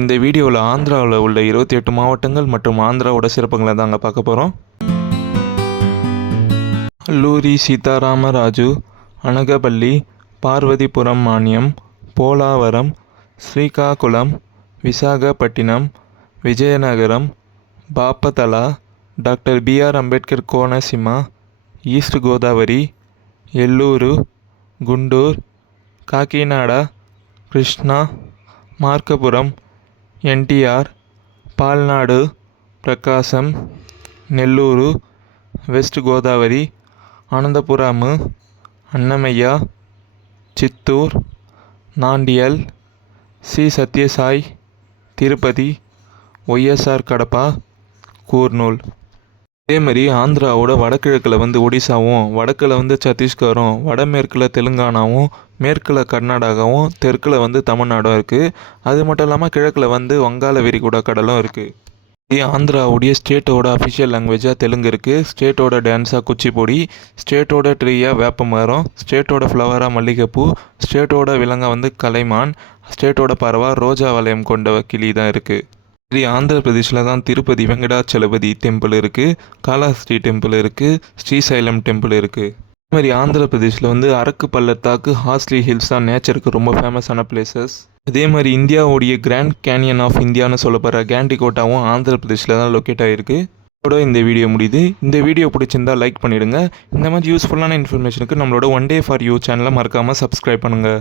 இந்த வீடியோவில் ஆந்திராவில் உள்ள 28 மாவட்டங்கள் மற்றும் ஆந்திராவோட சிறப்புகளை தாங்க பார்க்க போகிறோம். Alluri Sitarama Raju, Anakapalli, Parvathipuram Manyam, Polavaram, Srikakulam, Visakhapatnam, Vizianagaram, Bapatla, doctor B R Ambedkar Konaseema, east Godavari, Eluru, Guntur, Kakinada, Krishna, Markapuram, NTR, Palnadu, Prakasam, Nellore, west Godavari, Anantapur, Annamayya, Chittoor, Nandyal, Sri Sathya Sai, Tirupati, YSR Kadapa, Kurnool. அதே மாதிரி ஆந்திராவோட வடகிழக்கில் ஒடிசாவும், வடக்கில் சத்தீஸ்கரும், வடமேற்கில் தெலுங்கானாவும், மேற்கில் கர்நாடகாவும், தெற்கில் தமிழ்நாடும் இருக்குது. அது மட்டும் இல்லாமல் கிழக்கில் வங்காள விரிகுடா கடலும் இருக்குது. ஆந்திராவுடைய ஸ்டேட்டோட அஃபிஷியல் லாங்குவேஜாக தெலுங்கு இருக்குது. ஸ்டேட்டோட டான்ஸாக குச்சிப்புடி, ஸ்டேட்டோட ட்ரீயாக வேப்ப மரம், ஸ்டேட்டோட ஃப்ளவராக மல்லிகைப்பூ, ஸ்டேட்டோட விலங்காக கலைமான், ஸ்டேட்டோட பறவை ரோஜா வளையம் கொண்ட கிளி தான் இருக்குது. ஆந்திர பிரதேஷில் தான் திருப்பதி வெங்கடாச்சலபதி டெம்பிள் இருக்குது, காளஹஸ்தி டெம்பிள் இருக்குது, ஸ்ரீசைலம் டெம்பிள் இருக்குது. அதே மாதிரி ஆந்திர பிரதேஷில் அரக்கு பள்ளத்தாக்கு, ஹாஸ்லி ஹில்ஸ் தான் நேச்சருக்கு ரொம்ப ஃபேமஸான பிளேசஸ். அதே மாதிரி இந்தியாவுடைய கிராண்ட் கேனியன் ஆஃப் இந்தியான்னு சொல்லப்படுற கேண்டிகோட்டாவும் ஆந்திர பிரதேஷில் தான் லொக்கேட் ஆகிருக்கு. இதோட இந்த வீடியோ முடியுது. இந்த வீடியோ பிடிச்சிருந்தால் லைக் பண்ணிவிடுங்க. இந்த மாதிரி யூஸ்ஃபுல்லான இன்ஃபர்மேஷனுக்கு நம்மளோட ஒன் டே ஃபார் யூ சேனலை மறக்காமல் சப்ஸ்கிரைப் பண்ணுங்கள்.